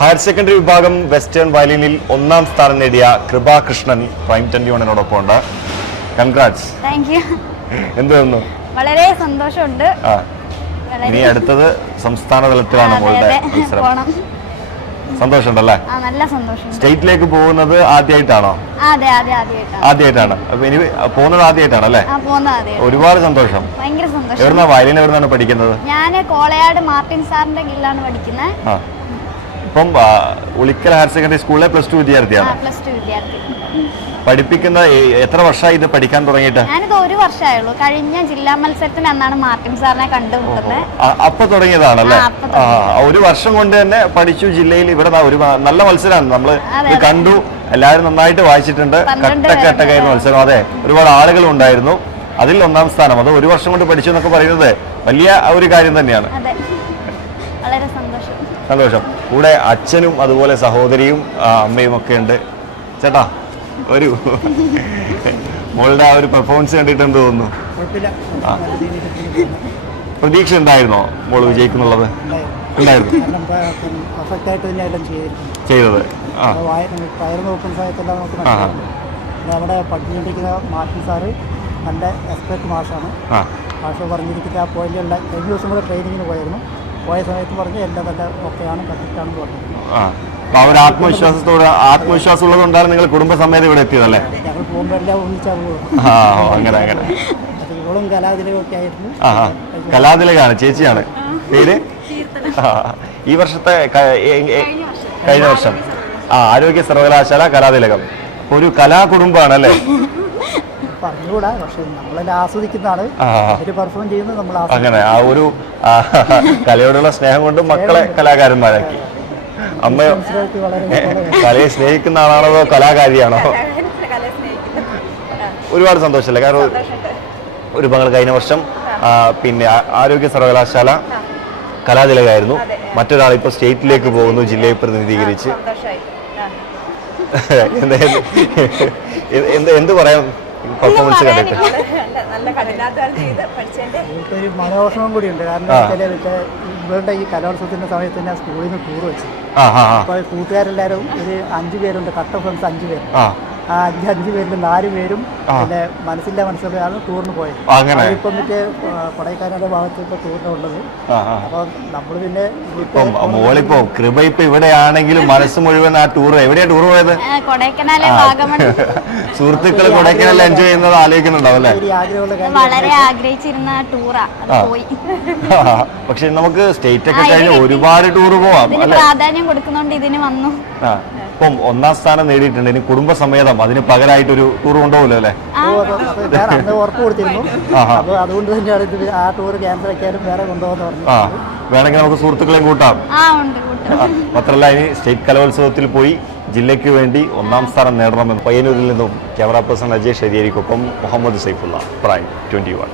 Higher secondary വിഭാഗം western വയലിനിൽ ഒന്നാം സ്ഥാനം നേടിയ കൃപാകൃഷ്ണൻ പ്രൈം ട്വന്റി വണ്ണിനോടൊപ്പം ഉണ്ട് കൺഗ്രാറ്റ്സ് താങ്ക് യു എന്ത് തോന്നുന്നു വളരെ സന്തോഷമുണ്ട്. ഇനി അടുത്തത് സംസ്ഥാന തലത്തിലാണ് മോളുടെ മത്സരം. സന്തോഷമുണ്ടല്ലേ? നല്ല സന്തോഷം സ്റ്റേറ്റിലേക്ക് പോകുന്നത് ആദ്യമായിട്ടാണോ? ആദ്യമായിട്ടാണ്. അപ്പൊ ഇനി പോകുന്നത് ആദ്യമായിട്ടാണ്. അല്ലേ ഒരുപാട് സന്തോഷം. എവിടുന്നാ വയലിൻ എവിടുന്നാണ് പഠിക്കുന്നത്? ഞാൻ കോളയാട് മാർട്ടിൻ സാറിന്റെ കീഴിലാണ് പഠിക്കുന്നത് ആ, ഉളിക്കൽ ഹയർ സെക്കൻഡറി സ്കൂളിലെ പ്ലസ് ടു വിദ്യാർത്ഥിയാണ്? പ്ലസ് ടു വിദ്യാർത്ഥി. പഠിപ്പിക്കുന്ന എത്ര വർഷമായി ഇത് പഠിക്കാൻ തുടങ്ങിയിട്ട്? ഞാനിത് ഒരു വർഷമായുള്ളൂ. കഴിഞ്ഞ ജില്ലാ മത്സരത്തിന് അന്നാണ് മാർട്ടിൻ സാറിനെ കണ്ടുമുട്ടുന്നത്. അപ്പൊ തുടങ്ങിയതാണല്ലേ? ഒരു വർഷം കൊണ്ട് തന്നെ പഠിച്ചു ജില്ലയിൽ ഇവിടെ ഒരു നല്ല മത്സരമാണ് നമ്മൾ. കണ്ടു. എല്ലാവരും നന്നായിട്ട് വായിച്ചിട്ടുണ്ട്. കട്ടക്കട്ടക്കായിരുന്നു മത്സരം. അതെ ഒരുപാട് ആളുകൾ ഉണ്ടായിരുന്നു. അതിൽ ഒന്നാം സ്ഥാനം. അത് ഒരു വർഷം കൊണ്ട് പഠിച്ചു എന്നൊക്കെ പറയുന്നത് വലിയ ഒരു കാര്യം തന്നെയാണ്. സന്തോഷം. കൂടെ അച്ഛനും അതുപോലെ സഹോദരിയും അമ്മയും ഒക്കെ ഉണ്ട്. ചേട്ടാ ഒരു മോളുടെ ആ ഒരു പെർഫോമൻസ് കണ്ടിട്ട് എന്ത് തോന്നുന്നു? പ്രതീക്ഷ ഉണ്ടായിരുന്നോ മോൾ വിജയിക്കുന്നുള്ളത്? ഉണ്ടായിരുന്നു. ചെയ്തത്. അവിടെ പഠിച്ചുകൊണ്ടിരിക്കുന്ന മാർട്ടിൻ സാറ് നല്ല എക്സ്പെർട്ട് മാഷാണ്. മാഷ് പറഞ്ഞിരിക്കുന്ന ആ പോയിന്റിലുള്ള കഴിഞ്ഞ ദിവസം കൂടെ ട്രെയിനിങ്ങിന് പോയിരുന്നു പോയ സമയത്ത് പറഞ്ഞു എല്ലാം നല്ല ഓക്കെയാണ് പെർഫെക്റ്റാണെന്ന് പറഞ്ഞു. ആ. അപ്പൊ ആ ഒരു ആത്മവിശ്വാസത്തോട് ആത്മവിശ്വാസം ഉള്ളതുകൊണ്ടാണ് നിങ്ങൾ കുടുംബസമേതം ഇവിടെ എത്തിയതല്ലേ ഞങ്ങൾ പോകുമ്പോൾ എല്ലാം ഒന്നിച്ചാൽ പോകും. ആ അങ്ങനെ അങ്ങനെ. അത് ഇവളും കലാതിലും ഒക്കെ ആയിരുന്നു. ആ ആ. കലാതിലകാണ് ചേച്ചിയാണ്. പേര്? ആ, ഈ വർഷത്തെ ക- എ- എ- കഴിഞ്ഞ വർഷം. ആ ആരോഗ്യ സർവകലാശാല കലാതിലകം. ഒരു ഒരു കലാകുടുംബമാണ് അല്ലേ പറഞ്ഞുകൂടാ പക്ഷെ നമ്മളെല്ലാം ആസ്വദിക്കുന്നതാണ്. അവർ പെർഫോം ചെയ്യുന്നത് നമ്മൾ അങ്ങനെ ആ ഒരു കലയോടുള്ള സ്നേഹം കൊണ്ട് മക്കളെ കലാകാരന്മാരാക്കി. ഏ, കലയെ സ്നേഹിക്കുന്ന ആളാണോ അതോ കലാകാരിയാണോ? ഒരുപാട് സന്തോഷമല്ലേ കാരണം ഒരു കഴിഞ്ഞ വർഷം പിന്നെ ആരോഗ്യ സർവകലാശാല കലാതിലകായിരുന്നു. മറ്റൊരാൾ ഇപ്പോൾ സ്റ്റേറ്റിലേക്ക് പോകുന്നു ജില്ലയെ പ്രതിനിധീകരിച്ച്. എന്ത് പറയാം? പെർഫോമൻസ് കണ്ടിട്ട്. നല്ല കഠിനാധ്വാനം ചെയ്ത് പഠിച്ചതിന്റെ ഒരു മനോഹരവും കൂടിയുണ്ട് കാരണം. ഇവരുടെ ഈ കലോത്സവത്തിന്റെ സമയത്ത് തന്നെ സ്കൂളിൽ നിന്ന് ടൂർ വെച്ചു. അപ്പോൾ കൂട്ടുകാരെല്ലാവരും ഒരു അഞ്ച് പേരുണ്ട്. കട്ട ഫ്രണ്ട്സ് അഞ്ച് പേര് ആ പേരിൽ നാല് പേരും പിന്നെ മനസ്സില്ല മനസ്സിലാണ് ടൂറിന് പോയത് അങ്ങനെ. ഇപ്പം മറ്റേ ആ, ഭാഗത്തൊക്കെ ടൂറിനുള്ളത് അപ്പൊ നമ്മൾ പിന്നെ ഇപ്പം മോളിപ്പോ കൃപ ഇപ്പൊ ഇവിടെയാണെങ്കിലും മനസ്സ് മുഴുവൻ ആ ടൂർ എവിടെയാ ടൂർ പോയത്? സുഹൃത്തുക്കൾ കൊടൈക്കനാൽ എൻജോയ് ചെയ്യുന്നത് ആലോചിക്കുന്നുണ്ടാവും അല്ലേ? വളരെ ആഗ്രഹിച്ചിരുന്ന ടൂറാ അത് പോയി. പക്ഷെ നമുക്ക് സ്റ്റേറ്റ് ഒക്കെ കഴിഞ്ഞ്. ഒരുപാട് ടൂർ പോവാം പ്രാധാന്യം കൊടുക്കുന്നോണ്ട് ഇതിന് വന്നു. ആ. ഇപ്പം ഒന്നാം സ്ഥാനം നേടിയിട്ടുണ്ട്. ഇനി കുടുംബസമേതം അതിന് പകരമായിട്ടൊരു ടൂർ കൊണ്ടുപോകില്ല അല്ലേ? ഞാൻ അന്ന് ഉറപ്പ് കൊടുത്തിരുന്നു. അതുകൊണ്ട് തന്നെയാണ് ഇത് ആ ടൂർ ക്യാൻസൽ ആക്കിയാലും വേറെ കൊണ്ടുപോകാന്ന് പറഞ്ഞു. ആ. വേണമെങ്കിൽ നമുക്ക് സുഹൃത്തുക്കളെയും കൂട്ടാം. ആ ഉണ്ട്. കൂട്ടം. ആ, മാത്രമല്ല ഇനി സ്റ്റേറ്റ് കലോത്സവത്തിൽ പോയി ജില്ലയ്ക്ക് വേണ്ടി ഒന്നാം സ്ഥാനം നേടണമെന്ന് പയ്യന്നൂരിൽ നിന്നും camera person Ajay ഷരിയരിക്കൊപ്പം Muhammad Saifulla prime twenty one